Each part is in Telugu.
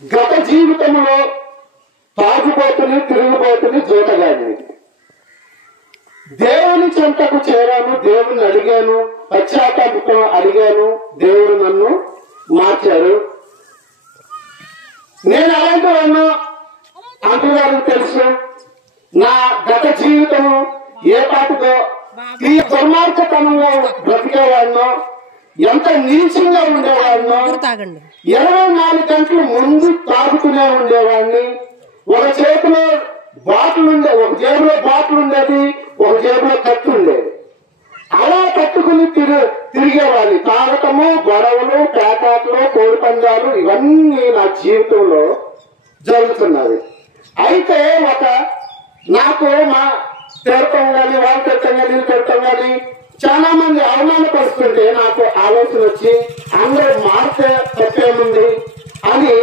గత జీవితంలో తాగుబోతుని, తిరుగుబోతుని, జోటగాని దేవుని చెంతకు చేరాను, దేవుని అడిగాను, పశ్చాత్తాపం అడిగాను, దేవుడు నన్ను మార్చారు. నేను అలాంటి వాడిను అంటున్నారని తెలుసు. నా గత జీవితం ఏ పాటితో ఈ దుర్మార్గతనంలో బ్రతికేవాడినో, ఎంత నీచంగా ఉండేవాడినో, 24 గంటలు ముందు తాగుతూనే ఉండేవాడిని. ఒక చేతిలో బాటిల్ ఉండేది, ఒక జేబులో బాటిల్ ఉండేది, ఒక జేబులో కత్తి ఉండేది. అలా కట్టుకుని తిరిగేవాడిని. తాగటము, గొడవలు, పేకాటలు, కోడి పందాలు ఇవన్నీ నా జీవితంలో జరుగుతున్నది. అయితే నాకు మా తిడతాం కానీ, వాళ్ళు తిడతాం కానీ, వీళ్ళు తిడతాం కానీ, చాలా మంది అవమానపరుస్తుంటే నాకు ఆలోచన వచ్చి అందరూ మారితే తప్పేముంది అని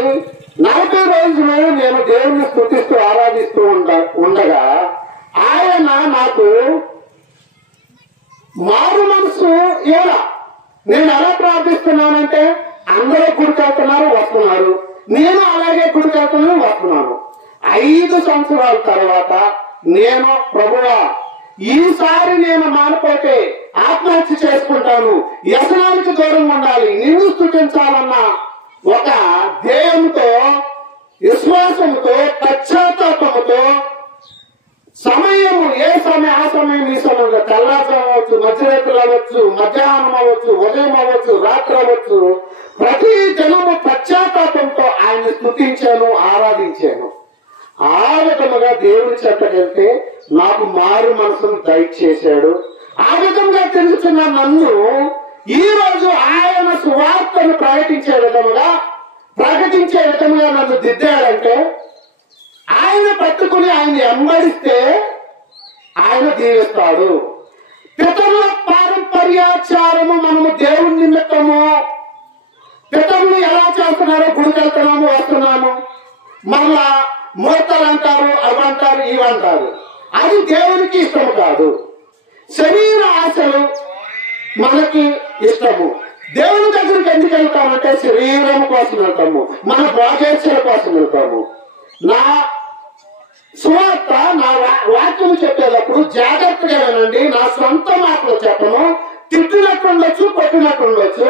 40 రోజులు నేను దేవుణ్ణి స్తుతిస్తూ ఆరాధిస్తూ ఉండగా ఆయన నాకు మారు మనసు ఎలా నేను ఎలా ప్రార్థిస్తున్నానంటే అందరూ గుడికి వెళ్తున్నారు, వస్తున్నారు, నేను అలాగే గుడికి వెళ్తున్నాను, వస్తున్నాను. 5 సంవత్సరాల తర్వాత నేను ప్రభువా ఈసారి నేను మానిపోతే ఆత్మహత్య చేసుకుంటాను, వ్యసనానికి దూరంగా ఉండాలి, నిన్ను స్తుతించాలన్న ఒక ధ్యేయంతో, విశ్వాసంతో, పశ్చాత్తాపంతో సమయము ఏ సమయం ఆ సమయం ఈ సమయంలో తెల్లాసం అవ్వచ్చు, మధ్యరేతులు అవ్వచ్చు, మధ్యాహ్నం అవ్వచ్చు, ఉదయం అవ్వచ్చు, రాత్రి అవ్వచ్చు, ప్రతి దినము పశ్చాత్తాపంతో ఆయన స్తుతించాను, ఆరాధించాను. ఆ విధముగా దేవుడి చెత్తకెళ్తే నాకు మారు మనసును దయచేశాడు. ఆ విధంగా తెలుస్తున్న నన్ను ఈ రోజు ఆయన సువార్తను ప్రకటించే విధముగా నన్ను దిద్దాడంటే, ఆయన పట్టుకుని ఆయన వెంబడిస్తే ఆయన దీవిస్తాడు. పితరుల పారంపర్యాచారము మనము దేవుని నిమిత్తము పితరులు ఎలా చేస్తున్నారో గుడికి వెళ్తున్నాము, వస్తున్నాము, మళ్ళా మూర్తలు అంటారు, అవంటారు, ఇవంటారు, అది దేవునికి ఇష్టము కాదు. శరీర ఆశలు మనకి ఇష్టము. దేవుని దగ్గరికి ఎందుకు వెళ్తామంటే శరీరం కోసం వెళ్తాము, మన భాగ్యేచ్ఛల కోసం వెళ్తాము. నా సువార్త, నా వాక్యం చెప్పేటప్పుడు జాగ్రత్తగా వినండి. నా సొంత మాటలు చెప్పను, తిట్టినట్టు ఉండొచ్చు, కొట్టినట్టు ఉండొచ్చు,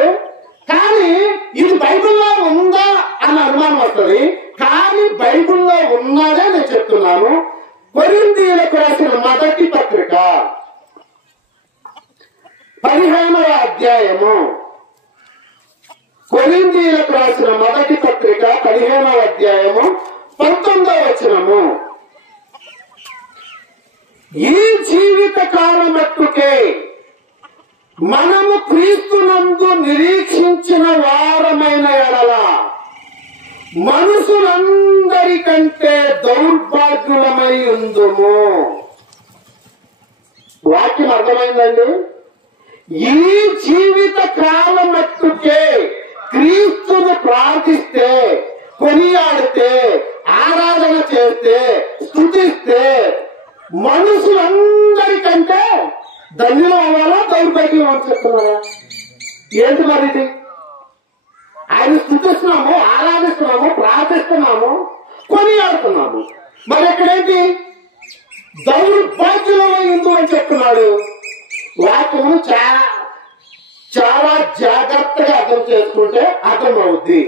కానీ ఇది బైబిల్లో ఉందా అని అనుమానం వస్తుంది. కానీ బైబిల్లో ఉన్నదే నేను చెప్తున్నాను. కొరింథీయులకు రాసిన మొదటి పత్రిక 15వ అధ్యాయము, కొరింథీయులకు రాసిన మొదటి పత్రిక 15వ అధ్యాయము 19వ వచనము. ఈ జీవిత కాలం మట్టుకే మనము క్రీస్తునందు నిరీక్షించిన వారమైన ఎడల మనుషులందరికంటే దౌర్భాగ్యులమై ఉందుము. వాక్యం అర్థమైందండి? ఈ జీవిత కాలం మట్టుకే క్రీస్తును ప్రార్థిస్తే, కొనియాడితే, ఆరాధన చేస్తే, స్తుతిస్తే మనుషులందరికంటే ధన్యులు అవ్వాలా, దౌర్భాగ్యం అని చెప్తున్నారా? ఏంటి మరి ఇది? ఆయన స్తుతిస్తున్నాము, ఆరాధిస్తున్నాము, ప్రార్థిస్తున్నాము, కొనియాడుతున్నాము, మరి ఇక్కడేంటి? దౌర్భాగ్యులమైంది అని చెప్తున్నాడు. వాక్యము చాలా జాగ్రత్తగా అర్థం చేసుకుంటే అర్థమవుద్ది.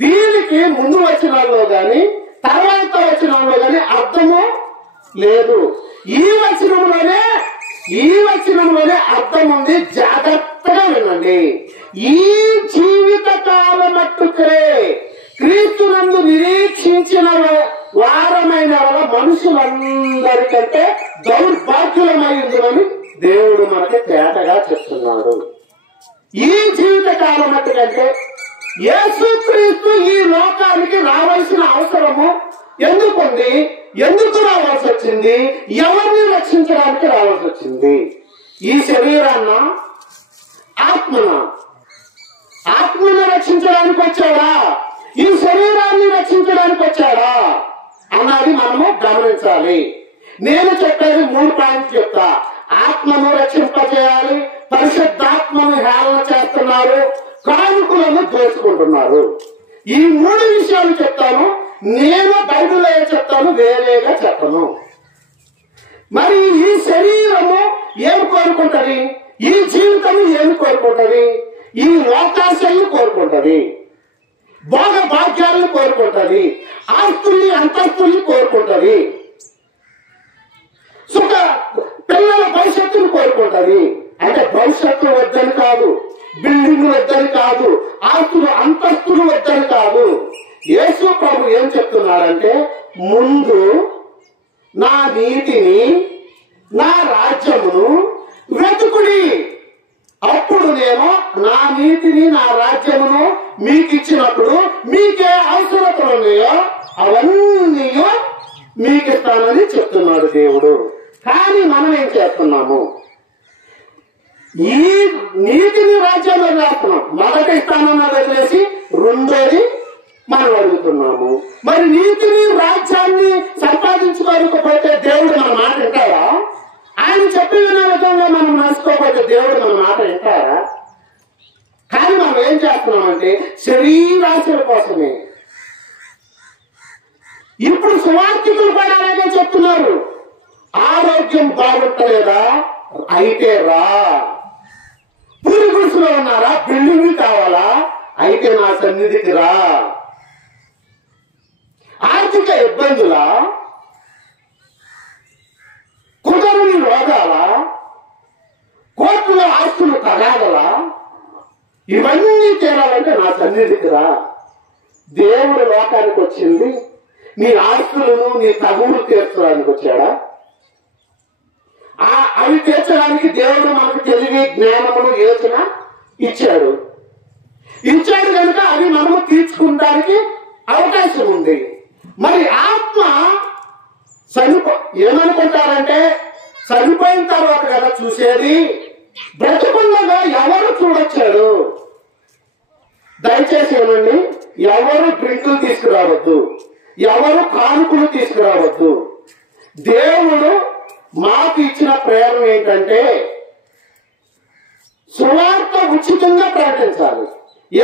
దీనికి ముందు వచనాల్లో గాని తర్వాత వచనాల్లో గాని అర్థము లేదు. ఈ వచనంలోనే అర్థం ఉంది. జాగ్రత్తగా వినండి. ఈ జీవిత కాలం మట్టుకే క్రీస్తునందు నిరీక్షించిన వారమైన మనుషులందరికంటే దౌర్భాగ్యులమైందని దేవుడు మనకి తేటగా చెప్తున్నాడు. ఈ జీవిత కాలం మట్టుకంటే యేసుక్రీస్తు ఈ లోకానికి రావాల్సిన అవసరము ఎందుకుంది? ఎందుకు రావాల్సి వచ్చింది? ఎవరిని రక్షించడానికి రావాల్సి వచ్చింది? ఈ శరీరాన్న, ఆత్మను రక్షించడానికి వచ్చాడా? ఈ శరీరాన్ని రక్షించడానికి వచ్చాడా అన్నది మనము గమనించాలి. నేను చెప్పేది 3 పాయింట్లు చెప్తా. ఆత్మను రక్షింపజేయాలి, పరిశుద్ధాత్మను హేళన చేస్తున్నారు, కానుకలను దోచుకుంటున్నారు. ఈ 3 విషయాలు చెప్తాను. నేను బైబిల్లో చెప్తాను, వేరేగా చెప్పను. మరి ఈ శరీరము ఏమి కోరుకుంటది? ఈ జీవితం ఏమి కోరుకుంటది? ఈ లోకాశల్ని కోరుకుంటది, భోగ భాగ్యాలను కోరుకుంటది, ఆస్తుల్ని అంతస్తుల్ని కోరుకుంటది, సుఖ పిల్లల భవిష్యత్తును కోరుకుంటది. అంటే భవిష్యత్తు వద్దని కాదు, బిల్డింగ్ వద్దని కాదు, ఆస్తులు అంతస్తులు వద్దని కాదు. యేసు ప్రభు ఏం చెప్తున్నాడంటే, ముందు నా నీతిని, నా రాజ్యమును వెతుకుడి, అప్పుడు నేను నా నీతిని, నా రాజ్యమును మీకు ఇచ్చినప్పుడు మీకే అవసరతలు ఉన్నాయో అవన్నీ మీకు ఇస్తానని చెప్తున్నాడు దేవుడు. కానీ మనం ఏం చేస్తున్నాము? ఈ నీతిని రాజ్యాన్ని వదిలేస్తున్నాం. మొదటి స్థానాన్ని వదిలేసి రెండోది మనం అడుగుతున్నాము. మరి నీతిని రాజ్యాన్ని సంపాదించుకోకపోతే దేవుడు మన మాట వింటారా? ఆయన చెప్పిన విధంగా మనం నడుచుకోకపోతే దేవుడు మన మాట వింటారా? కానీ మనం ఏం చేస్తున్నామంటే శరీరాశల కోసమే. ఇప్పుడు సువార్థికులు కూడా అలాగే చెప్తున్నారు. ఆరోగ్యం బాగుంటలేదా? అయితే రా. పూరి గుడిసెలో ఉన్నారా? బిల్డింగ్ కావాలా? అయితే నా సన్నిధికి రా. ఆర్థిక ఇబ్బందులా? కుదరని రోగాలా? కోర్టులో ఆస్తులు తగాదలా? ఇవన్నీ తీరాలంటే నా సన్నిధికి రా. దేవుడు లోకానికి వచ్చింది నీ ఆస్తులను, నీ తగులు తీర్చడానికి వచ్చాడా? అవి తీర్చడానికి దేవుడు మనకు తెలివి, జ్ఞానమును, యోచన ఇచ్చాడు కనుక అవి మనము తీర్చుకోవడానికి అవకాశం ఉంది. మరి ఆత్మ ఏమనుకుంటారంటే చనిపోయిన తర్వాత కదా చూసేది, బ్రతుకున్నగా ఎవరు చూడొచ్చాడు? దయచేసి ఏమండి, ఎవరు డ్రింకులు తీసుకురావద్దు, ఎవరు కానుకలు తీసుకురావద్దు. దేవుడు మాకు ఇచ్చిన ప్రేరణ ఏంటంటే సువార్త ఉచితంగా ప్రకటించాలి.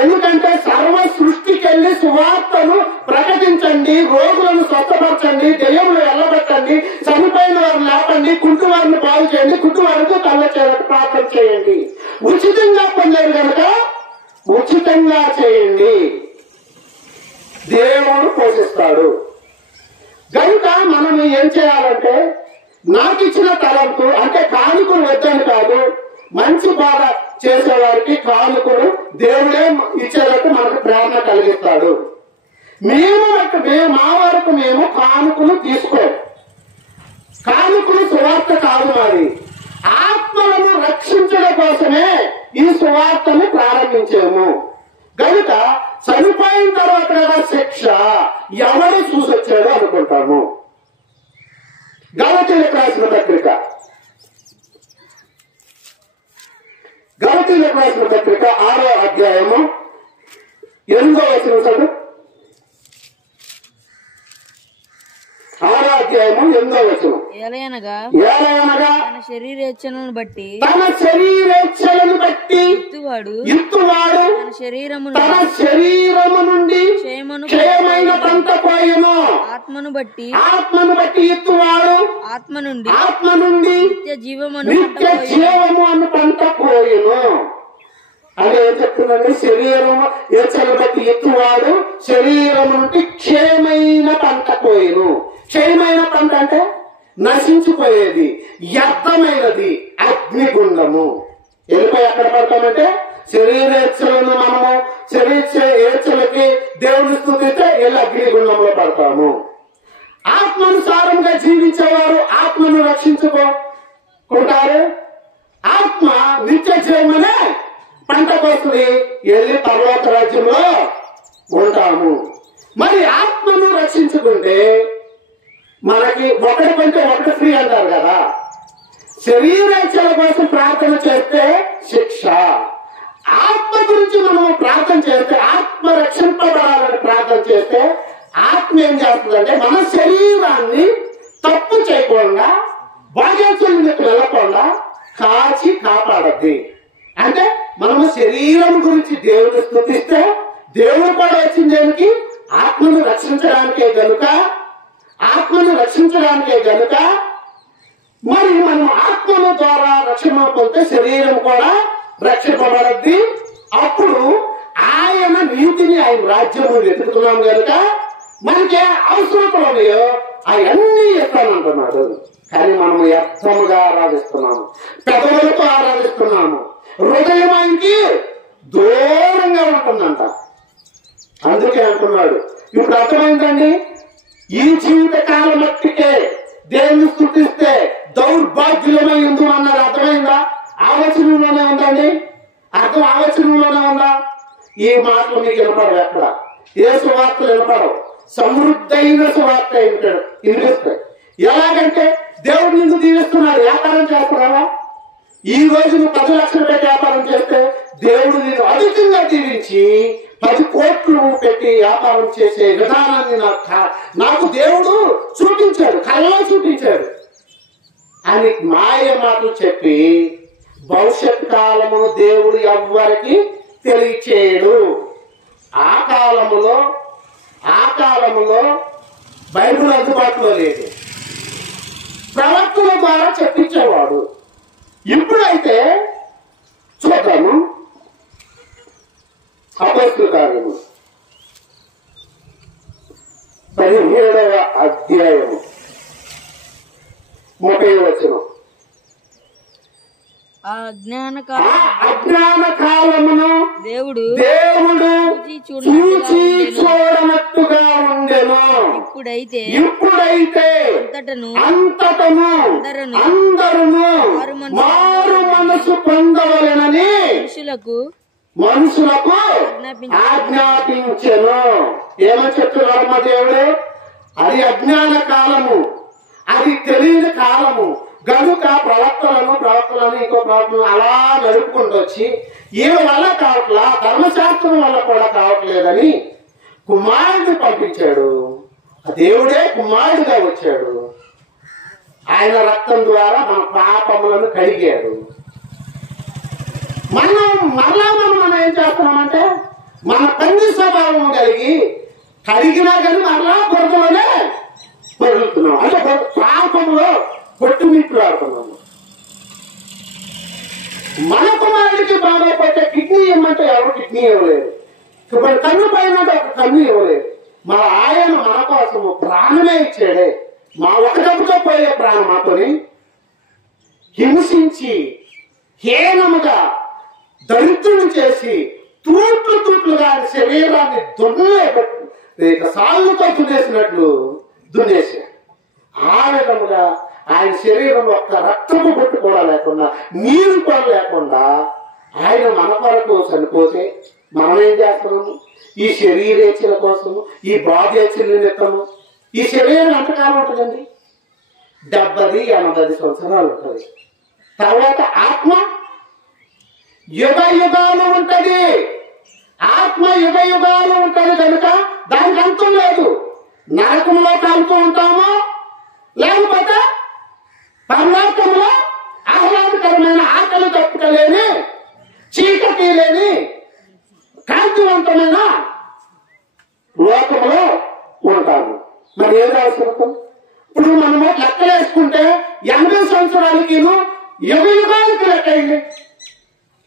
ఎందుకంటే సర్వ సృష్టికి వెళ్ళి సువార్తను ప్రకటించండి, రోగులను స్వస్థపరచండి, దెయ్యములు వెళ్ళబెట్టండి, చనిపోయిన వారిని లేపండి, కుంటి వారిని బాగు చేయండి, కుంటి వారికి కళ్ళ చేయాలని ప్రార్థన చేయండి. ఉచితంగా పొందారు కనుక ఉచితంగా చేయండి, దేవుడు పోషిస్తాడు. కనుక మనం ఏం చేయాలంటే నాకు ఇచ్చిన తలంపు అంటే కానుకలు వద్దని కాదు, మంచి బాధ చేసేవారికి కానుకలు దేవుడే ఇచ్చేటట్టు మనకు ప్రేరణ కలిగిస్తాడు. మా వరకు మేము కానుకలు తీసుకోం. కానుకలు సువార్త కాదు, మరి ఆత్మలను రక్షించడం కోసమే ఈ సువార్తను ప్రారంభించాము. కనుక చనిపోయిన తర్వాత కదా శిక్ష, ఎవరు చూసొచ్చాడో అనుకుంటాము. గలతీయులకు రాసిన పత్రిక 6వ అధ్యాయము 8వ వచనం చదువు. 6వ అధ్యాయము 8వ వచనం. ఏలయనగా తన శరీరేచ్ఛలను బట్టి ఇత్తువాడు తన శరీరము నుండి క్షయమైన పంట కోయను. ఆత్మను బట్టి ఇత్తువాడు ఆత్మ నుండి నిత్య జీవము అను పంట కోయను. అదే ఏం చెప్తుందండి? శరీరము ఏచ్చలు బట్టి ఎత్తువాడు శరీరం నుండి క్షయమైన పంట కోయను. క్షయమైన పంట అంటే నశించిపోయేది, వ్యర్థమైనది, అగ్నిగుండము. వెళ్ళిపోయి ఎక్కడ పడతామంటే శరీరేచ్ఛలను మనము ఏచ్ఛలకి దేవుని స్తుతిస్తే వెళ్ళి అగ్నిగుండంలో పడతాము. ఆత్మానుసారంగా జీవించేవారు ఆత్మను రక్షించుకుంటారు. ఆత్మ నిత్య జీవమనే పంట కోసుకుని వెళ్ళి పరలోక రాజ్యంలో ఉంటాము. మరి ఆత్మను రక్షించుకుంటే మనకి ఒకటి కొంటే ఒకటి ఫ్రీ అంటారు కదా. శరీరేచ్ఛల కోసం ప్రార్థన చేస్తే శిక్ష, ఆత్మ గురించి మనము ప్రార్థన చేస్తే, ఆత్మ రక్షింపబడాలని ప్రార్థన చేస్తే ఆత్మ ఏం చేస్తుందంటే మన శరీరాన్ని తప్పు చేయకుండా, భాగ్యానికి వెళ్ళకుండా కాచి కాపాడద్ది. అంటే మనము శరీరం గురించి దేవుని స్తుతిస్తే దేవుడు కూడా వచ్చింది దేనికి? ఆత్మను రక్షించడానికే గనుక, ఆత్మను రక్షించడానికే గనుక మరి మనం ఆత్మల ద్వారా రక్షణ పొందితే శరీరం కూడా రక్షింపబడద్ది. అప్పుడు ఆయన నీతిని, ఆయన రాజ్యము వెతుకుతున్నాం కనుక మనకి అవసరతలు ఉన్నాయో అవన్నీ ఇస్తానంటున్నాడు. కానీ మనం వ్యర్థముగా ఆరాధిస్తున్నాము, పెదవులతో ఆరాధిస్తున్నాము, హృదయం ఆయనకి దూరంగా ఉంటుందంట. అందుకే అంటున్నాడు. ఇప్పుడు అర్థమైందండి, ఈ జీవిత కాలం మట్టికే దేవుని స్తుతిస్తే దౌర్భాగ్యులమై ఉంది అన్నది అర్థమైందా? ఆలోచనలోనే ఉందండి, అర్థం ఆలోచనలోనే ఉందా? ఈ మాటలు మీకు వినపడవు, ఎక్కడ ఏ సువార్తలు వినపడవు. సమృద్ధైన సువార్త వినిపిస్తాయి. ఎలాగంటే దేవుడు నిన్ను దీవిస్తున్నాడు, వ్యాపారం చేస్తున్నావా? ఈ రోజు నువ్వు 10 లక్షలు పెట్టి వ్యాపారం చేస్తే దేవుడు నేను అధికంగా దీవించి 10 కోట్లు పెట్టి వ్యాపారం చేసే విధానాన్ని నాకు దేవుడు చూపించాడు, కళ్ళలో చూపించాడు అని మాయ మాటలు చెప్పి భవిష్యత్ కాలము దేవుడు ఎవ్వరికి తెలియచేయడు. ఆ కాలములో బైబిల్ అందుబాటులో లేదు, ప్రవక్తల ద్వారా చెప్పించేవాడు. ఇప్పుడైతే చూద్దాము అపొస్తలుల కార్యము 17వ అధ్యాయము 30వ వచనం. ఆ అజ్ఞాన కాలమును దేవుడు చూచి చూడనట్టుగా ఉండెను. ఇప్పుడైతే అంతటను అందరును మారు మనసు పొందవలెనని మనుషులకు ఆజ్ఞాపించెను. ఏమని చెప్తున్నారమ్మ దేవుడు? అది అజ్ఞాన కాలము, అది తెలియని కాలము గనుక ప్రవక్తలను ఇంకో ప్రవక్తలను అలా నడుపుకుంటూ వచ్చి ఈయన వల్ల కావట్లా, ధర్మశాస్త్రం వల్ల కూడా కావట్లేదని కుమారుడిని పంపించాడు. దేవుడే కుమారుడిగా వచ్చాడు. ఆయన రక్తం ద్వారా మన పాపములను కడిగాడు. మనం ఏం చేస్తున్నామంటే మన పంది స్వభావం కలిగి కడిగినా కానీ మరలా బురదలోనే పొరుగుతున్నాం, అంటే పాపంలో కొట్టుమిట్లాడుతున్నాము. మన కుమారుడికి బాగోపోతే కిడ్నీ ఇవ్వమంటే ఎవరు కిడ్నీ ఇవ్వలేదు, కన్ను పైన ఒక కన్ను ఇవ్వలేదు. మన ఆయన మన కోసము ప్రాణమే ఇచ్చాడే. మా ఒక డబ్బుతో పోయే ప్రాణమాతోని హింసించి హీనముగా దరిద్రులు చేసి తూట్లుగా శరీరాన్ని సాగుతో దున్నేసినట్లు దున్నేశాడు. ఆ విధముగా ఆయన శరీరం ఒక్క రక్తము బొట్టు కూడా లేకుండా, నీరు కూడా లేకుండా ఆయన మన కొరకు చనిపోతే మనం ఏం చేస్తున్నాము? ఈ శరీరేచ్ఛల కోసము, ఈ బాధ్యతల నిమిత్తము. ఈ శరీరం ఎంతకాలం ఉంటుందండి? 70-80 సంవత్సరాలు ఉంటుంది. తర్వాత ఆత్మ యుగ యుగాలు ఉంటది. ఆత్మ యుగ యుగాలు ఉంటది కనుక దానికి అంతం లేదు. నరకంలో కాలుతూ ఉంటాము, లేకపోతే పరలోకంలో ఆహ్లాదకరమైన ఆకలి తప్పుకలేని, చీకటి లేని, కాంతివంతమైన లోకంలో ఉంటాము. మరి ఏది అవసరం? ఇప్పుడు మనము లెక్కలేసుకుంటే 80 సంవత్సరాలకి యుగ యుగాలకి లెక్క అయింది.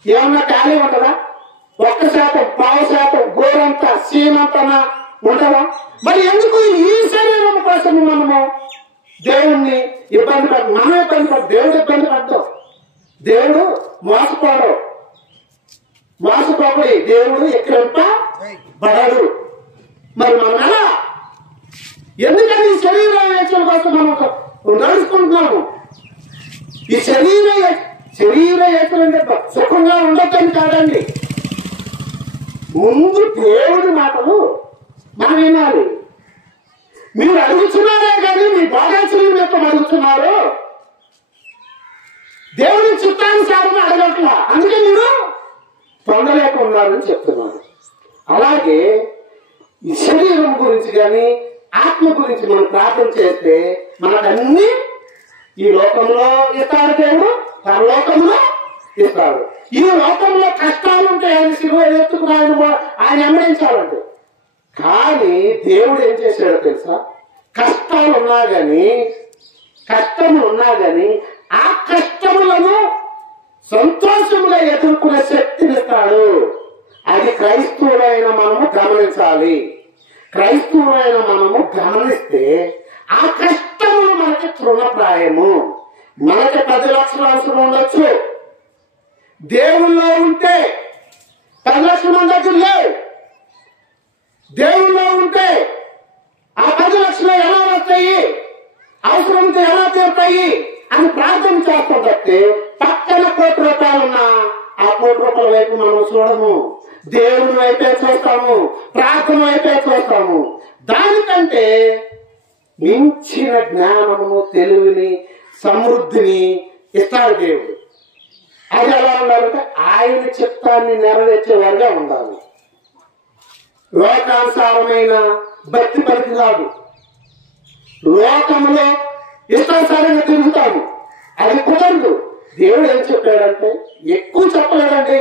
ఏమన్నా ఖాళీ ఉంటుందా? 1%, 1/2%, గోరంతా సీమంతనా ఉంటుందా? మరి ఎందుకు ఈ శరీరం కోసం మనము దేవుణ్ణి ఇబ్బంది పడ, మనం ఇబ్బంది పడ, దేవుడు ఇబ్బంది పడ్డాం. దేవుడు మోసపోయి దేవుడు ఎక్కడంత పడడు. మరి మనం ఎలా? ఎందుకని ఈ శరీర వేచల కోసం మనం నడుచుకుంటున్నాము? ఈ శరీర ఏచలంటే సుఖంగా ఉండొద్దని కాదండి. ముందు దేవుడి మాటలు మనం వినాలి. మీరు అడుగుతున్నారే కానీ మీ బాధ్యతల యొక్క అడుగుతున్నారు, దేవుడి చిత్తానుసారం అడగట్లా. అందుకే మీరు పొందలేకున్నారని చెప్తున్నారు. అలాగే ఈ శరీరం గురించి కానీ ఆత్మ గురించి మనం ప్రార్థన చేస్తే మనకన్నీ ఈ లోకంలో ఇస్తాడు దేవుడు, పరలోకంలో ఇస్తాడు. ఈ లోకంలో కష్టాలు ఉంటాయి, ఆయన సిలువ ఎత్తుకుని ఆయన వెంబడించాలంటే. కానీ దేవుడు ఏం చేశాడో తెలుసా? కష్టాలు ఉన్నా గాని ఆ కష్టములను సంతోషముగా ఎదుర్కొనే శక్తినిస్తాడు. అది క్రైస్తవులైన మనము గమనించాలి. క్రైస్తవులైన మనము గమనిస్తే ఆ కష్టములు మనకి తృణప్రాయము. మనకి 10 లక్షల అవసరం ఉండొచ్చు, దేవుల్లో ఉంటే 10 లక్షల మంది దగ్గర లేవు. దేవుల్లో ఉంటే ఆ 10 లక్షలు ఎలా వస్తాయి, అవసరంతో ఎలా తీరుతాయి అని ప్రార్థన చేస్తుంటే పక్కన 1 కోటి రూపాయలున్నా ఆ 1 కోటి రూపాయల వైపు మనం చూడము, దేవుని వైపే చూస్తాము, ప్రార్థన వైపే చూస్తాము. దానికంటే మించిన జ్ఞానమును, తెలివిని, సమృద్ధిని ఇస్తాడు దేవుడు. అది ఎలా ఉండాలంటే ఆయన చిత్తాన్ని నెరవేర్చేవారుగా ఉండాలి. లోకానుసారమైన భక్తి పలికి కాదు. లోకంలో ఇష్టానుసారంగా తిరుగుతాము, అది కుదరదు. దేవుడు ఏం చెప్పాడంటే ఎక్కువ చెప్పలేదండి,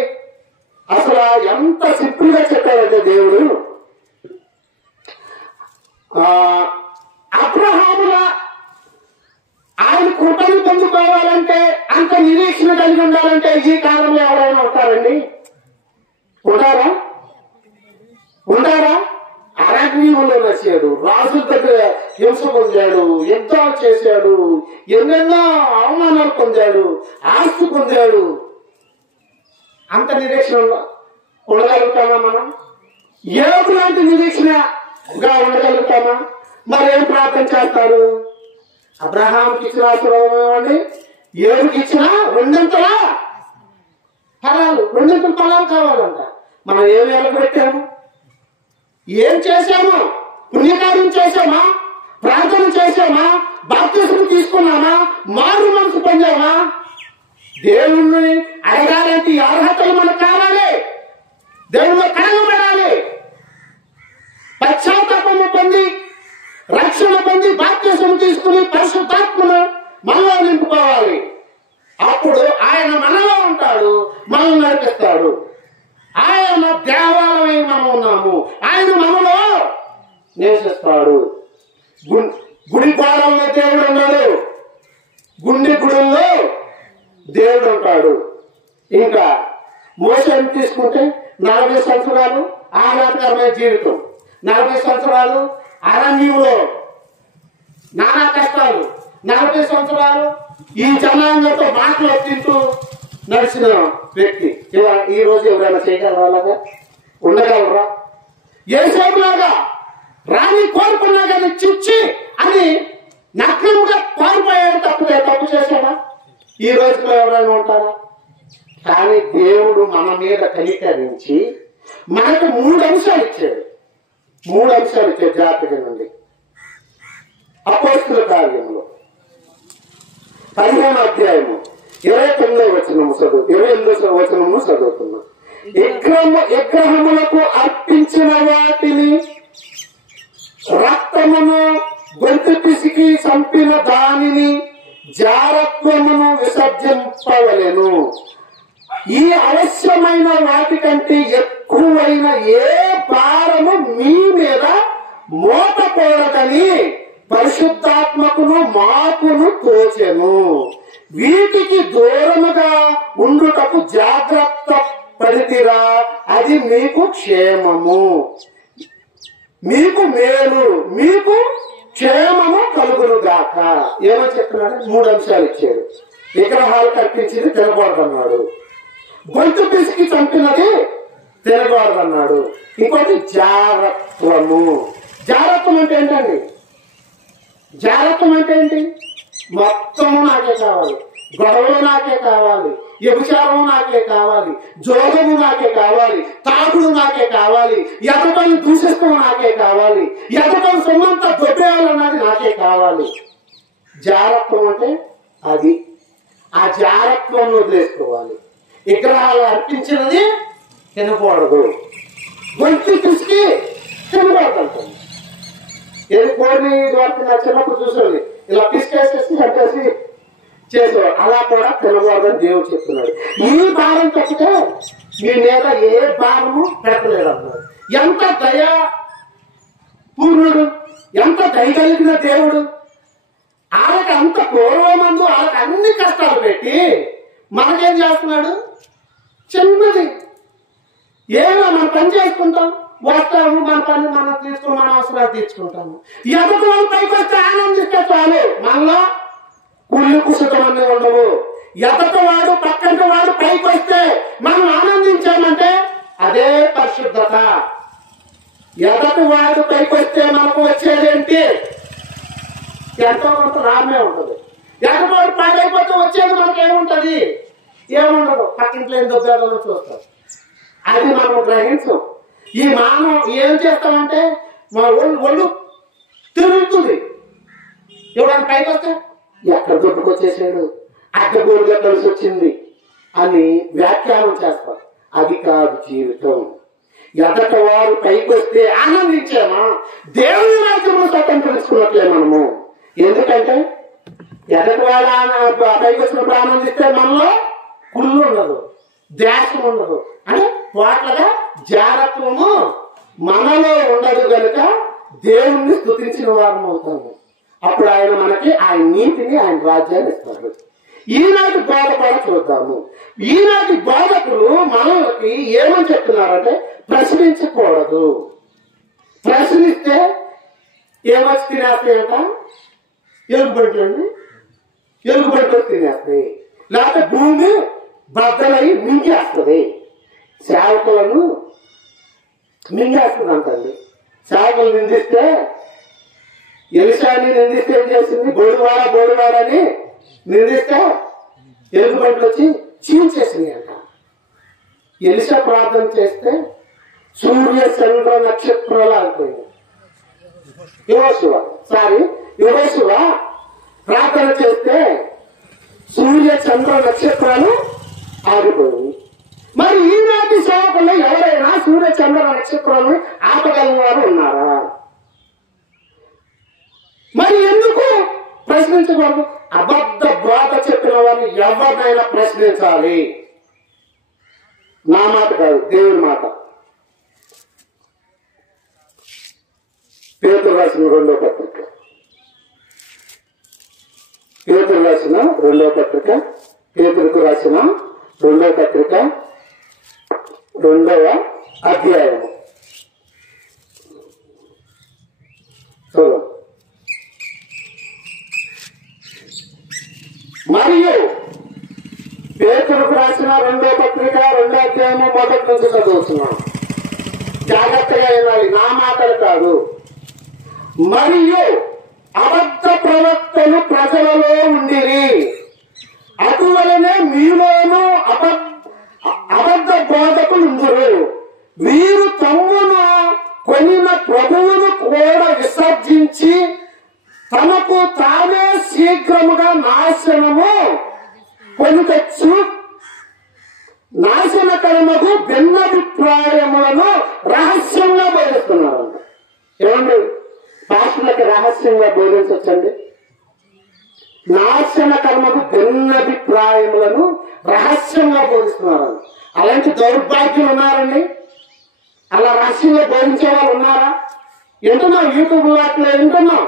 అసలు ఎంత సింపుల్ గా చెప్పాడంటే దేవుడు అబ్రహాముల ఆయన కృపను పొందుకోవాలంటే, అంత నిరీక్షణ కలిగి ఉండాలంటే ఈ కాలంలో ఎవరైనా ఉంటారండి? ఉండారా? అరణ్యంలో నచ్చాడు, రాజుల దగ్గర హింస పొందాడు, యుద్ధాలు చేశాడు, ఎన్నెన్నో అవమానాలు పొందాడు, ఆస్తి పొందాడు. అంత నిరీక్షణ ఉండగలుగుతామా మనం? ఏడు లాంటి నిరీక్షణగా ఉండగలుగుతామా? మరి ఏం ప్రార్థన చేస్తారు? అబ్రహాంకి ఇచ్చిన ఆశీర్వాదం అండి, 7కి ఇచ్చిన 2 ఫలాలు, 2 ఫలాలు కావాలంట. మనం ఏం వేలకు పెట్టాము? ఏం చేశాము? పుణ్యకార్యం చేశామా? ప్రార్థన చేశామా? బాప్తిస్మం తీసుకున్నామా? మారు మనసు పొందామా? దేవుణ్ణి అడగాలంటే ఈ అర్హతలు మనకు కావాలి. దేవుళ్ళు కడగబడాలి, పశ్చాత్తాపము పొంది, రక్షణ పొంది, బాప్తిస్మం తీసుకుని పరిశుద్ధాత్మను మనలో నింపుకోవాలి. అప్పుడు ఆయన మనలో ఉంటాడు, మనల్ని నడిపిస్తాడు. ఆయన దేవాలయం మనం ఉన్నాము, ఆయన మనలో నివసిస్తాడు. గుడి గోడల్లో దేవుడు ఉన్నాడు, గుండె గుడుల్లో దేవుడు ఉంటాడు. ఇంకా మోసేని తీసుకుంటే 40 సంవత్సరాలు ఆహ్లాదకరమైన జీవితం, 40 సంవత్సరాలు అరణ్యంలో నానా కష్టాలు, 40 సంవత్సరాలు ఈ జనాంగంతో మాటలు తింటూ నడిచిన వ్యక్తి. ఈ రోజు ఎవరైనా చేయగలరా? అలాగా ఉండగలరా? యేసేపులాగా రాణి కోరుకున్నా కానీ చిచ్చి అని నగ్నంగా పారిపోయాడు. తప్పు చేశాడా? ఈ రోజులో ఎవరైనా ఉంటారా? కానీ దేవుడు మన మీద కనికరించి మనకు 3 అంశాలు ఇచ్చాడు. 3 అంశాలు ఇచ్చాడు జాగ్రత్తగా నుండి. అపోస్తుల కార్యములో 15వ అధ్యాయము 29వ వచనము 28వ వచనము చదువుతున్నా. విగ్రహములకు అర్పించిన వాటిని, రక్తమును, గొంతు పిసికి చంపిన దానిని, జారత్వమును విసర్జింపవలెను. ఈ అవశ్యమైన వాటి కంటే ఎక్కువైన ఏ భారము మీ మీద మోపకూడదని పరిశుద్ధాత్మకును మాకును తోచెను. వీటికి దూరముగా ఉండుటకు జాగ్రత్త పడితిరా, అది మీకు క్షేమము, మీకు మేలు, మీకు క్షేమము కలుగును గాక. ఏమో చెప్తున్నాడు? 3 అంశాలు ఇచ్చాడు. విగ్రహాలు కట్టించింది తినకూడదన్నాడు, గొంతు పిసికి చంపినది తినకూడదన్నాడు. ఇంకోటి జారత్వము. జారత్వం అంటే ఏంటండి? జారత్వం అంటే ఏంటి? మొత్తము నాకే కావాలి, గొడవలు నాకే కావాలి, వ్యభిచారం నాకే కావాలి, జోగము నాకే కావాలి, తాగుడు నాకే కావాలి, ఎదటని దూషిస్తాం నాకే కావాలి, ఎదటని సొమ్మంతా దొబ్బేయాలన్నది నాకే కావాలి. జారత్వం అంటే అది. ఆ జారత్వం వదిలేసుకోవాలి. విగ్రహాలు అర్పించినది తినకూడదు, గొంతు పిసికి తినకూడదు. ఏది కోడిని దొరికి నా చిన్నప్పుడు చూసేది, ఇలా పిసికేసేసి కట్టేసి చేసేవాడు. అలా కూడా తినకూడదని దేవుడు చెప్తున్నాడు. ఈ భారం తప్పితే మీ మీద ఏ భారము పెట్టలేడు అన్నాడు. ఎంత దయా పూర్ణుడు, ఎంత దయగలిగిన దేవుడు. వాళ్ళకి అంత పూర్వమందు వాళ్ళకి అన్ని కష్టాలు పెట్టి మనకేం చేస్తున్నాడు? చిన్నది ఏమో మనం పని చేసుకుంటాం, వస్తాము, మన పని మనం తీసుకుని మన అవసరాలు తీర్చుకుంటాము. ఎదుటి వాళ్ళు పైకి వస్తే ఆనందిస్తే చాలు, మనలో కుళ్ళు కుసుతం అన్నీ ఉండవు. ఎదటి వాడు పక్కంటి వాడు పైకి వస్తే మనం ఆనందించామంటే అదే పరిశుద్ధత. ఎదటి వాడు పైకి వస్తే మనకు వచ్చేదేంటి? ఎంతో కొంత లాభమే ఉంటుంది. ఎదటి వాడు పాడైపోతే వచ్చేది మనకి ఏముంటది? ఏముండదు. పక్కింట్లో ఏం దొబ్బేదాలో చూస్తాం. అది మనం గ్రహించం. ఈ మానవం ఏం చేస్తామంటే మా ఒళ్ళు తిరుగుతుంది. ఎవడన్నా పైకి వస్తే ఎక్కడ దొడ్డుకొచ్చేసాడు, అడ్డగోలుగా కలిసి వచ్చింది అని వ్యాఖ్యానం చేస్తాం. అది కాదు జీవితం. ఎదట వారు పైకి వస్తే ఆనందించామా? దేవుని రాజ్యంలో స్వతంత్రించుకున్నట్లే మనము. ఎందుకంటే ఎదటి వాడు పైకి వచ్చినప్పుడు ఆనందిస్తే మనలో కుళ్ళు ఉండదు, ద్వేషం ఉండదు, అంటే వాట్లుగా జాగ్రత్తము మనలో ఉండదు కనుక దేవుణ్ణి స్తుతించిన వారం అవుతాము. అప్పుడు ఆయన మనకి ఆయన నీతిని, ఆయన రాజ్యాన్ని ఇస్తాడు. ఈనాటి బోధ కూడా చూద్దాము. ఈనాటి బోధకులు మనకి ఏమని చెప్తున్నారంటే ప్రశ్నించకూడదు. ప్రశ్నిస్తే ఏమొచ్చి తినేస్తాయంట? ఎలుగుబంట్లు తినేస్తాయి, లేకపోతే భూమి బద్దలై మింగేస్తుంది. సేవకులను మింగేస్తుంది అంటండి. సేవకులు నిందిస్తే, ఎలిషాని నిందిస్తే ఏం చేసింది? బోడివాడని నిందిస్తే ఎలుగుబంట్లు వచ్చి చీల్చేసింది అంట. ఎలిషా ప్రార్థన చేస్తే సూర్య చంద్ర నక్షత్రాలు ఆగిపోయింది. యోశువ ప్రార్థన చేస్తే సూర్య చంద్ర నక్షత్రాలు ఆగిపోయింది. మరి ఈనాటి సేవకుల్లో ఎవరైనా సూర్య చంద్ర నక్షత్రాలను ఆపగలిగిన వారు ఉన్నారా? మరి ఎందుకు ప్రశ్నించకూడదు? అబద్ధ బోధ చెప్పిన వారిని ఎవరినైనా ప్రశ్నించాలి. నా మాట కాదు, దేవుని మాట. పేతురు రాసిన రెండవ పత్రిక, పేతురుకు రాసిన రెండవ పత్రిక 2వ అధ్యాయం చూడండి. మరియు పేతురుకు రాసిన 2వ పత్రిక 2వ అధ్యాయము మొదటి నుంచి చదువుతున్నాం. జాగ్రత్తగా వినాలి, నా మాటలు కాదు. మరియు అబద్ధ ప్రవక్తలు ప్రజలలో ఉండిరి, అటువలనే మీలోనూ అబద్ధ బోధకులు ఉందరు. వీరు తమ్మును కొనిన ప్రభువును కూడా విసర్జించి తమకు తానే శీఘ్రముగా నాశనము కొనుకొచ్చు నాశనకరముకు భిన్నాభిప్రాయములను రహస్యంగా బోధిస్తున్నారు. ఏమండి, పాస్టర్లకి రహస్యంగా బోధించవచ్చండి? నాశన కర్మకు భిన్నాభిప్రాయములను రహస్యంగా బోధిస్తున్నారు. అలాంటి దౌర్భాగ్యులు ఉన్నారండి? అలా రహస్యంగా బోధించే వాళ్ళు ఉన్నారా? వింటున్నాం, యూట్యూబ్ లో అట్లా వింటున్నాం.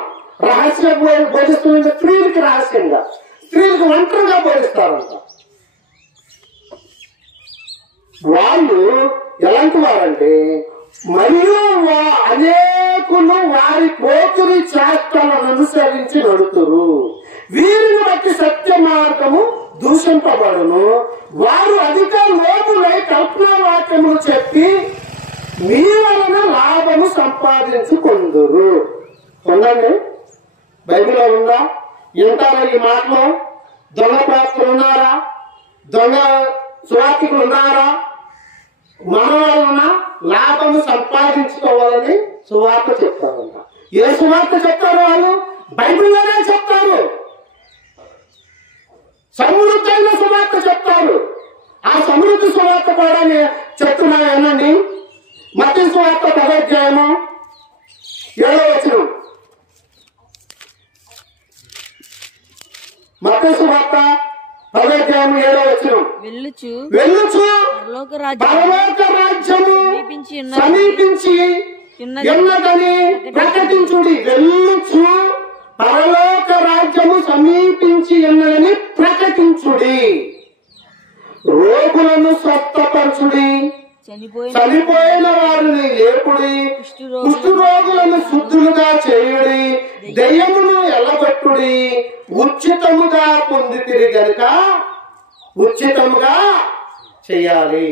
రహస్యంగా బోధిస్తున్న స్త్రీలకి రహస్యంగా, స్త్రీలకు ఒంటరిగా బోధిస్తారంట. వాళ్ళు ఎలాంటి వారంటే, మరియు అనేకులు వారి పోతురి చేష్టలను అనుసరించి నడుతురు. వీరిని బట్టి సత్య మార్గము దూషింపబడును. వారు అధిక లోతులై కల్పనా వాక్యములు చెప్పి మీ వలన లాభము సంపాదించుకొందురు. ఉందండి, బైబిల్లో ఉందా? వింటారా ఈ మాటలో? దొంగ పాత్రలు ఉన్నారా? దొంగ సువార్తికులు ఉన్నారా? మన వలన లాభము సంపాదించుకోవాలని సువార్త చెప్తారంట. ఏ సువార్త చెప్తారు వాళ్ళు? బైబిల్లోనే చెప్తారు. సమృద్ధైన సువార్త చెప్తారు. ఆ సమృద్ధి సువార్త కూడా చెప్తున్నా ఏనండి. మత్తయి సువార్త 10వ అధ్యాయము 7వ వచనం. మత్తయి సువార్త అధ్యాయం 7వ వచనం. వెళ్ళుచు వెళ్ళుచు పరలోక రాజ్యము సమీపించి ఉన్నదని ప్రకటించుడి. వెళ్ళుచు పరలోక రాజ్యము సమీపించి ఉన్నదని ప్రకటించుడి. రోగులను స్వస్థపరచుడి, చనిపోయిన వారిని లేపుడి, కుష్ఠరోగులను శుద్ధులుగా చేయుడి, దయ్యమును ఎల్లగొట్టుడి. ఉచితముగా పొందితిరి గనుక ఉచితముగా చేయాలి.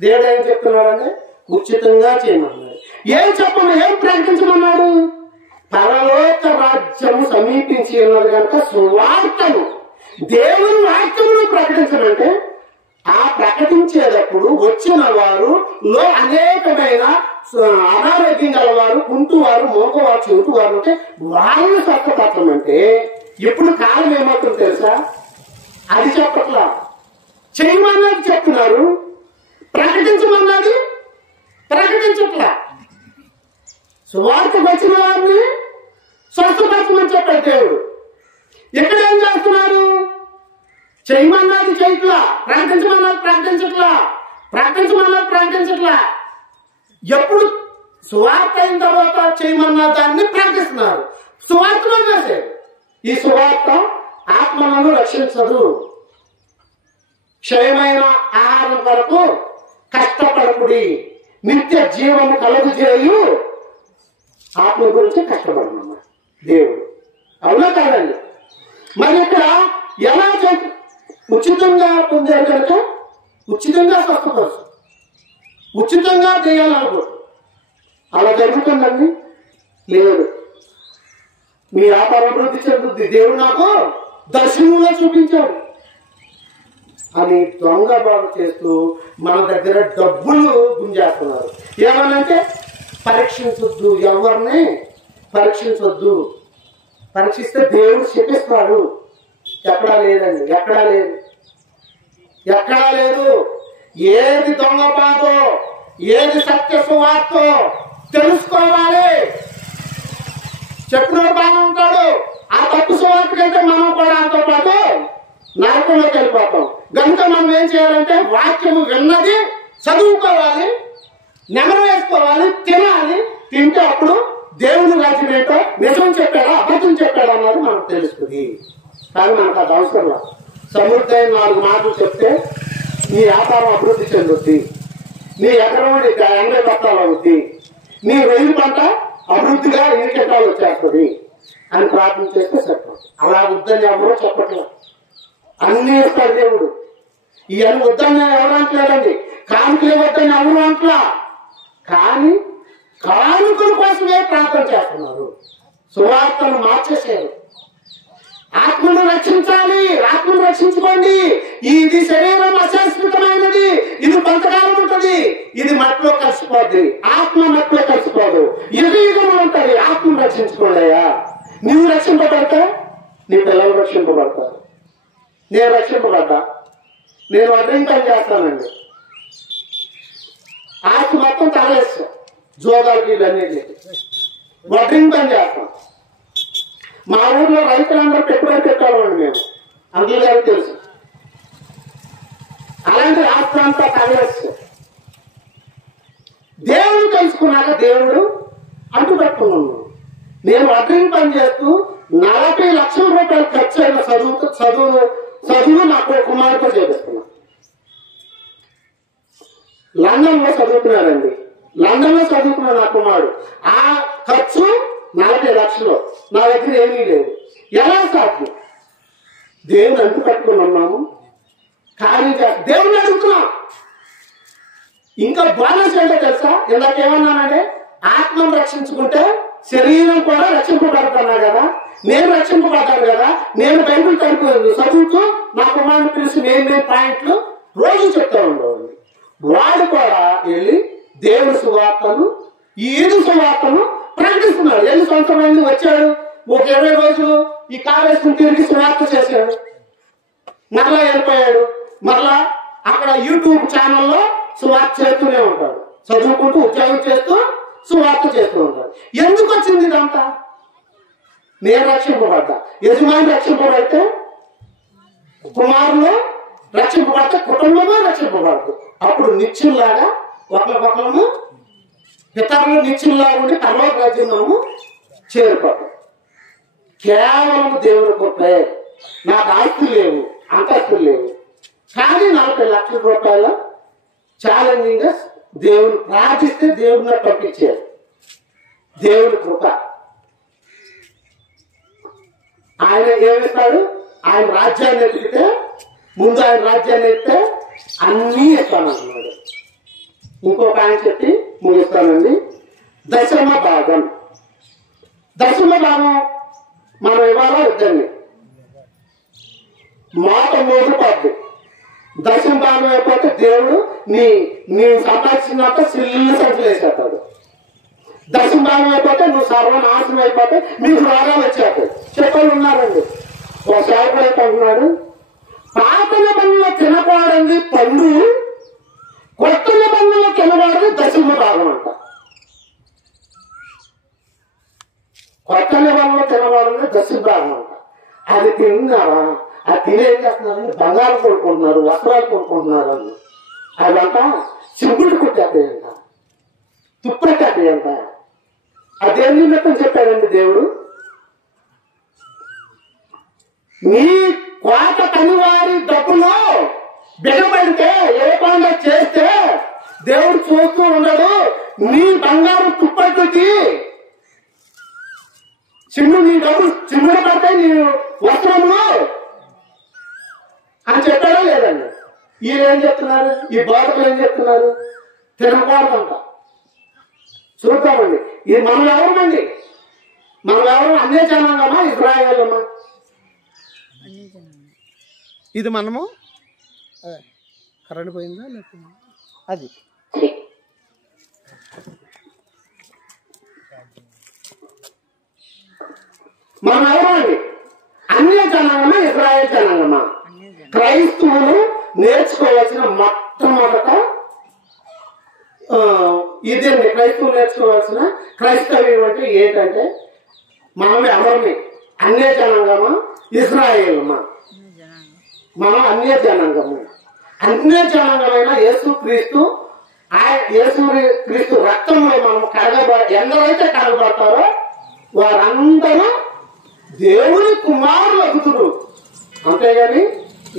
దేవుడు ఏం చెప్తున్నాడంటే ఉచితంగా చేయమన్నాడు. ఏం చెప్పను, ఏం ప్రకటించమన్నాడు? పరలోక రాజ్యము సమీపించి ఉన్నది కనుక సువార్తను, దేవుని వాక్యమును ప్రకటించమంటే ఆ ప్రకటించేటప్పుడు వచ్చిన వారు లో అనేకమైన అనారోగ్యం గలవారు, కుంటువారు, మోగవారు, చెవిటివారు ఉంటే వాళ్ళని స్వస్థపరచమంటే ఇప్పుడు కాలం ఏమవుతుంది తెలుసా? అది చెప్పట్లా. చేయమన్నది చెప్తున్నారు, ప్రకటించమన్నది ప్రకటించట్లా. సువార్తకు వచ్చిన వారిని స్వస్థపరచమని చెప్పాడు దేవుడు. ఇక్కడ ఏం చేస్తున్నారు? చేయమన్నది చేయట్లా, ప్రకటించమన్నది ప్రకటించట్లా. ఎప్పుడు సువార్త అయిన తర్వాత చేయమన్న దాన్ని ప్రకటిస్తున్నారు, సువార్తలో చేసేది. ఈ సువార్త ఆత్మలను రక్షించదు. క్షయమైన ఆహారం కొరకు కష్టపడకుడి, నిత్య జీవము కలుగు చేయు ఆత్మ గురించి కష్టపడమన్న దేవుడు. అవునా కాదండి? మరి ఇక్కడ ఎలా ఉచితంగా పొందారు కనుక ఉచితంగా స్వస్థపరచు, ఉచితంగా చేయాలనుకో. అలా జరుగుతుందండి? లేదు. మీ వ్యాపారం అభివృద్ధి చెందుద్ది, దేవుడు నాకు దర్శనంలో చూపించాడు అని దొంగ బాగు చేస్తూ మన దగ్గర డబ్బులు గుంజేస్తున్నారు. ఏమనంటే పరీక్షించొద్దు, ఎవరిని పరీక్షించొద్దు. పరీక్షిస్తే దేవుడు చెప్పిస్తాడు. ఎక్కడా లేదండి, ఎక్కడా లేదు. ఏది దొంగ బాధో, ఏది సత్య సువార్తో తెలుసుకోవాలి. చెప్పినోడు బాగా ఉంటాడు, ఆ తప్పు సువార్తకైతే మనం కూడా అంతో పాటు నరకంలోకి వెళ్ళిపోతాం. కనుక మనం ఏం చేయాలంటే వాక్యము విన్నది చదువుకోవాలి, నెమరు వేసుకోవాలి, తినాలి. తింటే అప్పుడు దేవుని రాజ్యం ఏంటో, నిజం చెప్పాడా అబద్ధం చెప్పాడా అన్నది మనకు తెలుస్తుంది. కానీ మనకు అది అవసరం లేదు. సమృద్ధి 4 మాటలు చెప్తే నీ వ్యాపారం అభివృద్ధి చెందుద్ది, నీ ఎకరం 80 బత్తాలు అవుద్ది, నీ 1000 పంట అభివృద్ధిగా 2 క్వింటాలు వచ్చేస్తుంది అని ప్రార్థన చేస్తే సరిపోతుంది. అలా వద్దని ఎవరో చెప్పట్లేదు, అన్ని ఇస్తాడు దేవుడు. ఇవన్నీ వద్దని ఎవరు అంటలేదండి, కానుకలు వద్దని ఎవరు అంటలా. కానీ కానుకల కోసమే ప్రార్థన చేస్తున్నారు. సువార్తను మార్చేశారు. ఆత్మను రక్షించాలి, ఆత్మను రక్షించుకోండి. ఇది శరీరం అశాశ్వతమైనది, ఇది కొంతకాలం ఉంటుంది, ఇది మట్టిలో కలిసిపోద్ది. ఆత్మ మట్టిలో కలిసిపోదు, యుగయుగం ఉంటుంది. ఆత్మను రక్షించుకోలేయా? నువ్వు రక్షింపబడతా, నీ పిల్లలు రక్షింపబడతారు. నేను రక్షింపబడ్డా, నేను వడ్రింగ్ పని చేస్తానండి. ఆస్తి మొత్తం తగలేస్తాం, జోగాలు వీళ్ళన్నిటికీ వడ్రింగ్ పని చేస్తాం. మా ఊర్లో రైతులందరూ పెట్టుబడి పెట్టాలండి మేము, అందరికీ తెలుసు. అలాంటి ఆస్తి అంతా తగలేస్తాం. దేవుడు తెలుసుకున్నాక దేవుడు అంటు పెట్టుకున్నాను. నేను వడ్రింగ్ పని చేస్తూ 40 లక్షల రూపాయలు ఖర్చు అయిన చదువు నాకు కుమారుతో చేపిస్తున్నా. లండన్ లో చదువుతున్నాడండి, లండన్ లో చదువుకున్నాడు నా కుమారుడు. ఆ ఖర్చు 40 లక్షలు, నా దగ్గర ఏమీ లేదు. ఎలా సాధ్యం? దేవుని అంటు కట్టుకుని ఉన్నాము, కానీ దేవుని అడుగుతున్నాం. ఇంకా బోనస్ ఏంటో తెలుసా? ఇందాకేమన్నానంటే ఆత్మను రక్షించుకుంటే శరీరం కూడా రక్షింపబడుతున్నా కదా. నేను రక్షింపబడ్డాను కదా, నేను బైబిల్ చదువుతూ నా కుమారుని పిలిచి నేను పాయింట్లు రోజు చెప్తా ఉండేవాడిని. వాడు కూడా వెళ్ళి దేవుని సువార్తను, ఈదు సువార్తను ప్రకటిస్తున్నాడు. 8 సంవత్సరాలు వచ్చాడు, ఒక 20 రోజులు ఈ కాలేజీని తిరిగి సువార్త చేశాడు, మరలా వెళ్ళిపోయాడు. మరలా అక్కడ యూట్యూబ్ ఛానల్లో సువార్త చేస్తూనే ఉంటాడు, చదువుకుంటూ ఉద్యోగం చేస్తూ సువార్త చేస్తూ ఉంటాడు. ఎందుకు వచ్చింది ఇదంతా? నేను రక్షింపబడ్డా, యజమాని రక్షింపబడితే కుమారులు రక్షింపబడితే కుటుంబమే రక్షింపబడదు. అప్పుడు నిత్యుల్లాగా ఒకరికొకరము ఇతరులు నిత్యుల్లాగా ఉండి పరలోక రాజ్యం మనము చేరుకోవడం. కేవలం దేవుని కృపే. నాకు ఆస్తులు లేవు, అంతస్తులు లేవు, కానీ 40 లక్షల రూపాయల ఛాలెంజింగ్ దేవుని ప్రార్థిస్తే దేవుడిని పంపించారు. దేవుని కృప. ఆయన ఏమిస్తాడు? ఆయన రాజ్యాన్ని ఎత్తితే, ముందు ఆయన రాజ్యాన్ని ఎత్తే అన్నీ ఇస్తానంటున్నాడు. ఇంకొక ఆయన చెప్పి ముగిస్తానండి. దశమ భాగం. దశమ భాగం మనం ఇవాళ ఇద్దండి. మాట మూడు పద్దు. దశమ భాగం అయిపోతే దేవుడు నీ సంపాదించినంత సిల్లు సంచులు వేసేస్తాడు. దశమ భాగం అయిపోతే నువ్వు సర్వనాశనం అయిపోతే మీకు రోగాలు వచ్చేస్తాయి. చెప్పలు ఉన్నారండి. ఒక సేవకుడు అయితే అంటున్నాడు, పాత నిబంధనలో తినకూడదు పండు, కొత్త నిబంధనలో తినకూడదు దశమ భాగం అంట. కొత్త నిబంధనలో తినకూడదు దశమ భాగం అంట. అది తిన్నారా? అది తిని ఏం చేస్తున్నారంటే బంగారం కొనుక్కుంటున్నారు, వస్త్రాలు కొనుక్కుంటున్నారు అని. అదంట సింపుల్ కొట్టేస్తాయంట, తుప్పెట్టేస్తాయంట. అదేం నిమిత్తం చెప్పాడండి దేవుడు? నీ కోట పనివారి డబ్బులో బిగబడితే ఏ పండుగ చేస్తే దేవుడు చూస్తూ ఉండడు. నీ బంగారు తుప్పట్టుకి నీ డబ్బులు చిమ్ముడు పడతాయి నీ వస్త్రంలో అని చెప్పాడా లేదండి? వీళ్ళు ఏం చెప్తున్నారు? ఈ బోధకులు ఏం చెప్తున్నారు? తినకూడదంట. చూద్దామండి. ఇది మనం ఎవరమండి? మనం ఎవరు? అన్య జనాంగమా, ఇజ్రాయేలమ్మా? ఇది మనము కరెంట్ పోయిందా లేకపోతే అది మనం ఎవరండి? అన్య జనాంగమా, ఇజ్రాయేల్ జనాంగమా? క్రైస్తవులు నేర్చుకోవాల్సిన మొట్టమొదట ఇదండి. క్రైస్తవులు నేర్చుకోవాల్సిన క్రైస్తవ్యం అంటే ఏంటంటే మనం ఎవరిని? అన్య జనాంగమా, ఇజ్రాయేలమా? మనం అన్య జనాంగము. అన్య జనాంగమైన యేసు క్రీస్తు రక్తంలో మనం ఎందరైతే కడగబడతారో వారందరూ దేవుని కుమారులు అగుతురు. అంతేగాని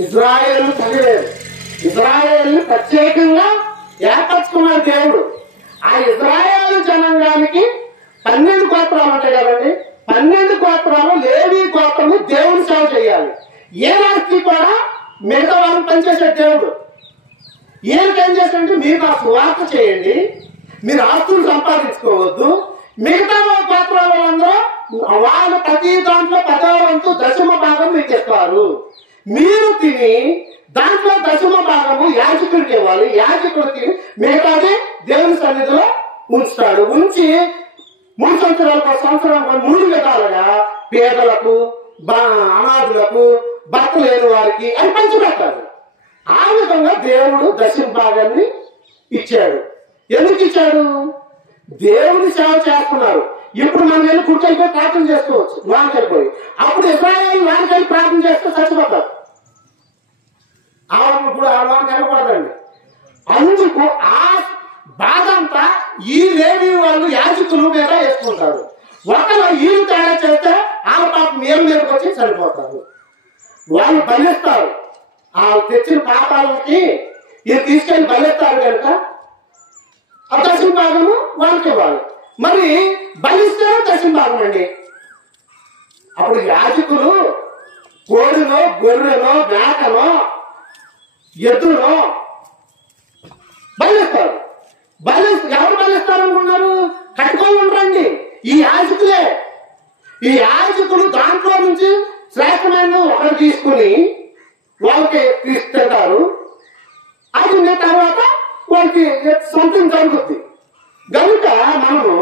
ఇజ్రాయేల్ కలిగలేదు. ఇజ్రాయేల్ ప్రత్యేకంగా ఏర్పరచుకున్నాడు దేవుడు. ఆ ఇజ్రాయేల్ జనాంగానికి 12 గోత్రాలు ఉంటాయి కదండి. 12 గోత్రాలు లేవి గోత్రము దేవుని సేవ చేయాలి. ఏ రాజుకి కూడా మిగతా వాళ్ళని పనిచేసే దేవుడు ఈయనకేం చేశాడంటే, మీరు ఆ సువార్త చేయండి, మీరు ఆస్తులు సంపాదించుకోవద్దు, మిగతా గోత్రాల వాళ్ళందరూ వాళ్ళు ప్రతి దాంట్లో 10వ వంతు దశమ భాగం మీకు ఇస్తారు. మీరు తిని దాంట్లో దశమ భాగము యాజకుడికి ఇవ్వాలి. యాజకుడు తిని మిగతాది దేవుని సన్నిధిలో ఉంచుతాడు. ఉంచి 3 సంవత్సరాలకు 3 విధాలుగా పేదలకు, అనాథులకు, భర్త లేని వారికి అని పంచిపెట్టాడు. ఆ విధంగా దేవుడు దశమ భాగాన్ని ఇచ్చాడు. ఎందుకు ఇచ్చాడు? దేవుని సేవ చేస్తున్నారు. ఇప్పుడు మనం వెళ్ళి కూర్చొని ప్రార్థన చేసుకోవచ్చు లోనకెళ్ళిపోయి. అప్పుడు ఇజ్రాయేల్ లోనకెళ్ళి ప్రార్థన చేస్తే చచ్చిపోతారు. ఇప్పుడు ఆ లోనకి వెళ్ళకూడదండి. అందుకు ఆ బాధ అంతా ఈ లేని వాళ్ళు యాజకుల మీద వేసుకుంటారు. ఒకరు ఈలు తేడా చేస్తే ఆ పాపం మీదకి వచ్చి చనిపోతారు. వాళ్ళు బలిస్తారు. ఆ తెచ్చిన పాపాలకి ఇది తీసుకెళ్లి బలిస్తారు కనుక ఆ దశమ భాగము వాళ్ళకి ఇవ్వాలి. మరి బలిస్తే దశమ భాగం అండి. అప్పుడు యాజకులు కోడినో, గొర్రెనో, మేకనో, ఎద్దునో బలిస్తారు. ఎవరు బలిస్తారు అనుకున్నారు? కట్టుకొని ఉండరండి. ఈ యాజకులే. ఈ యాజకులు దాంట్లో నుంచి శ్రేష్టమైన ఒకరు తీసుకుని వాళ్ళకి తీసుకుంటారు. అది తర్వాత వాళ్ళకి సొంతం జరుగుద్ది. కనుక మనము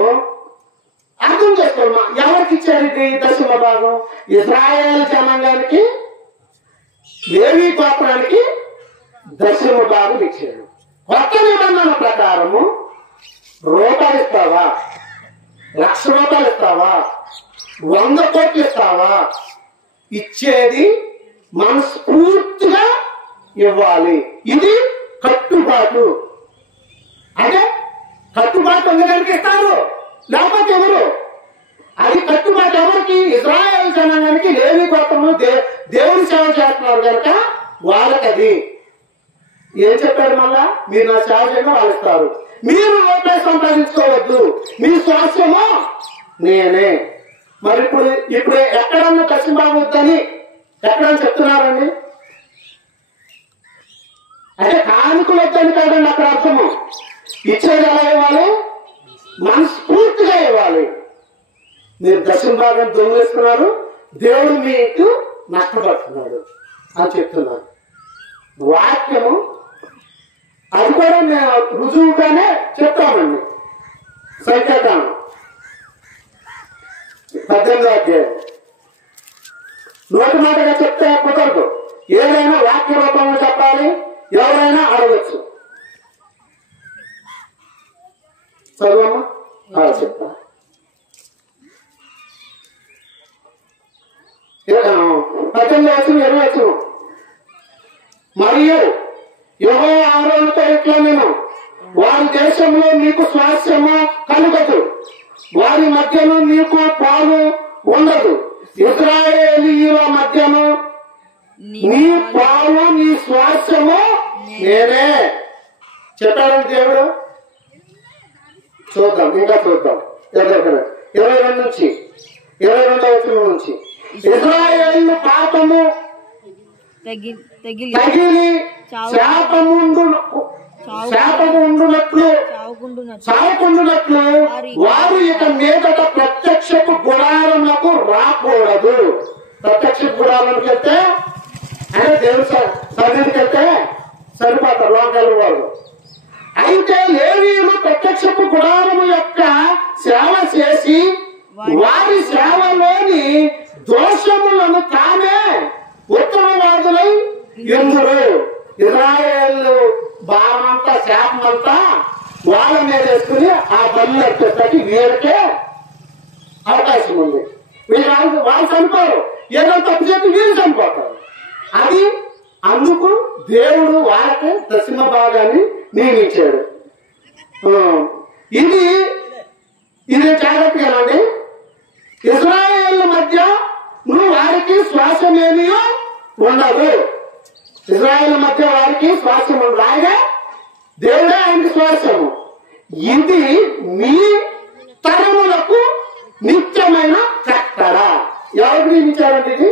అర్థం చేసుకోవాలి. ఎవరికి ఇచ్చారు ఇది దశమ భాగం? ఇజ్రాయేల్ జనాంగానికి, లేవి గోత్రానికి దశమ భాగం ఇచ్చారు. కొత్త నిబంధన ప్రకారము రూపాయలు ఇస్తావా, 1,00,000 రూపాయలు ఇస్తావా, 100 కోట్లు ఇస్తావా? ఇచ్చేది మనస్ఫూర్తిగా ఇవ్వాలి. ఇది కట్టుబాటు. అంటే కట్టుబాటు ఉండడానికి ఇస్తారు, లేకపోతే ఎవరు? అది కట్టుబాటు ఎవరికి? ఇజ్రాయేల్ జనాంగానికి. లేవి గోత్రము దేవుని సేవ చేస్తున్నారు కనుక వాళ్ళకి అది. ఏం చెప్పారు? మళ్ళా మీరు నా సేవ చేయడం వాళ్ళు ఇస్తారు. మీరు రూపాయి సంపాదించుకోవద్దు, మీ స్వాస్థ్యము నేనే. మరి ఇప్పుడు ఎక్కడన్నా కసిబాగొద్దని ఎక్కడన్నా చెప్తున్నారండి? అంటే కానుకలు వద్దని కాదండి అక్కడ అర్థము. ఇచ్చేది ఎలా ఇవ్వాలి? మనస్ఫూర్తిగా ఇవ్వాలి. మీరు దశమ భాగం దొంగిలిస్తున్నారు, దేవుడు మీకు నష్టపడుతున్నాడు అని చెప్తున్నాను. వాక్యము అది కూడా మేము రుజువుగానే చెప్తామండి. సంఖ్యాకాండం 18వ అధ్యాయం. నోటి మాటగా చెప్తే కుదరదు. ఏదైనా వాక్య రూపంలో చెప్పాలి, ఎవరైనా అడగచ్చు. చదువమ్మా చెప్తా. 18వ వచనం 20వ వచనం. మరియు యెహోవా అహరోనుతో ఇట్లా నేను వారి దేశంలో మీకు స్వాస్థ్యము కలుగదు, వారి మధ్యను మీకు పాలు ఉండదు. ఇశ్రాయేలీయుల మధ్యను నీ పాలు నీ స్వాస్థ్యము నేనే చెప్పాడండి దేవుడు. చూద్దాం, ఇంకా చూద్దాం. 22 నుంచి 22వ వచనం నుంచి. ఇశ్రాయేలు పాపము తగిలి శాపముండునట్లు వారు ఇక మీదట ప్రత్యక్షపు గుడారములకు రాకూడదు. ప్రత్యక్ష గుడారానికి వెళ్తే అంటే దేవుడు సన్నిధికి వెళ్తే సరిపోతారు లోకాలు వాళ్ళు. అయితే లేవీయులు ప్రత్యక్షపు గుడారము యొక్క సేవ చేసి వారి సేవలోని దోషములను తామే ఉత్తమవాదులై ఎందురు. ఇజ్రాయేలు భారమంతా శాపమంతా వాళ్ళ మీద వేసుకుని ఆ బల్లి వచ్చేసరికి వీరికే అవకాశం ఉంది. వాళ్ళు చనిపోరు, ఏదో తప్పు చేసి వీరు చనిపోతారు. అది అందుకు దేవుడు వాళ్ళకి దశమ భాగాన్ని నియమించాడు. ఇది జాగ్రత్తగానండి. ఇజ్రాయేల్ మధ్య నువ్వు వారికి శ్వాసమేమీ ఉండదు. ఇజ్రాయేల్ మధ్య వారికి శ్వాసం ఉండదు. ఆయనే దేవుడే ఆయనకి శ్వాసము. ఇది మీ తరములకు నిత్యమైన కట్టడ. ఎవరికి నియమించారంటే ఇది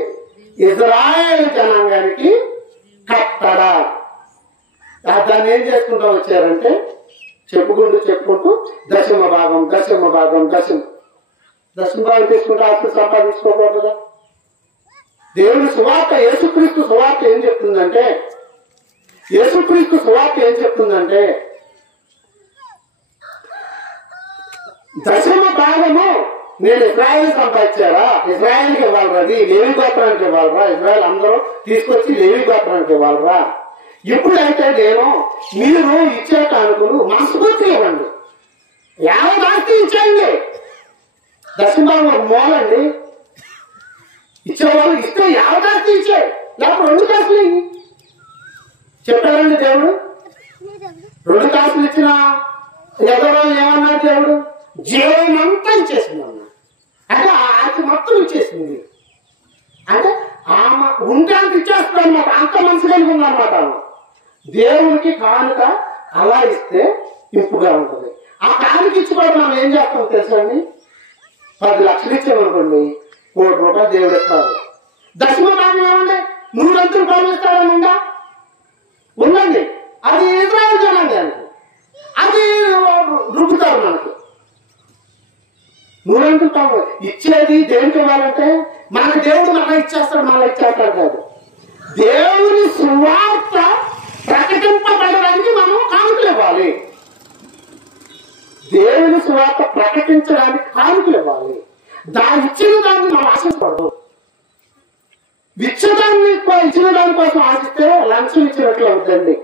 ఇజ్రాయేల్ జనాంగానికి కట్టడ. దాన్ని ఏం చేసుకుంటూ వచ్చారంటే చెప్పుకుంటూ దశమ భాగం తీసుకుంటే ఆస్తి సంపాదించుకోకూడదుగా. దేవుని సువార్త యేసుక్రీస్తు సువార్త ఏం చెప్తుందంటే దశమ భాగము నేను ఇజ్రాయేల్ సంపాదించారా, ఇజ్రాయేల్కి ఇవ్వాలరా, అది లేవి గోత్రానికి ఇవ్వాలరా, ఇజ్రాయేల్ అందరూ తీసుకొచ్చి లేవి గోత్రానికి ఇవ్వాలరా. ఎప్పుడైతే నేను మీరు ఇచ్చే కానుకలు మనస్ఫూర్తి ఇవ్వండి, 50 ఆస్తి ఇచ్చేయండి. దశమభాగం ఒక మూలండి. ఇచ్చేవాళ్ళు ఇస్తే 50 ఆస్తి ఇచ్చే, లేకపోతే 2 కాసులు చెప్పారండి దేవుడు. 2 కాసులు ఇచ్చిన ఎదరోళ్ళు ఏమన్నారు దేవుడు? జీవనంతా ఇచ్చేసింది అన్న. అంటే ఆ ఆస్తి మొత్తం ఇచ్చేసింది. అంటే ఆమె ఉంటే అంత ఇచ్చేస్తుంది అనమాట. అంత మనసు కలిగి ఉందన్నమాట. దేవునికి కానుక అలా ఇస్తే ఇంపుగా ఉంటుంది. ఆ కానుక ఇచ్చుకోవడం మనం ఏం చేస్తాం తెలుసండి? 10 లక్షలు ఇచ్చామనుకోండి, 1 కోటి రూపాయలు దేవుడు ఇస్తారు. దశమ భాగం ఏమండి 100 రూపాయలు ఇస్తారని ఉందండి. అది ఇజ్రాయేల్ జనాంగానికి అది రుబ్బుతారు. మనకు 100 రూపాయలు ఇచ్చేది దేనికి ఇవ్వాలంటే మనకు దేవుడు మళ్ళీ ఇచ్చేస్తాడు కాదు. దేవుని సువార్త ప్రకటింపబడడానికి మనం కానుకలు ఇవ్వాలి. దేవుని సువార్త ప్రకటించడానికి కానుకలు ఇవ్వాలి. ఇచ్చిన దాన్ని మనం ఆశించకూడదు. ఇచ్చిన దానికోసం ఆశిస్తే లంచం ఇచ్చినట్లు అవుతుంది.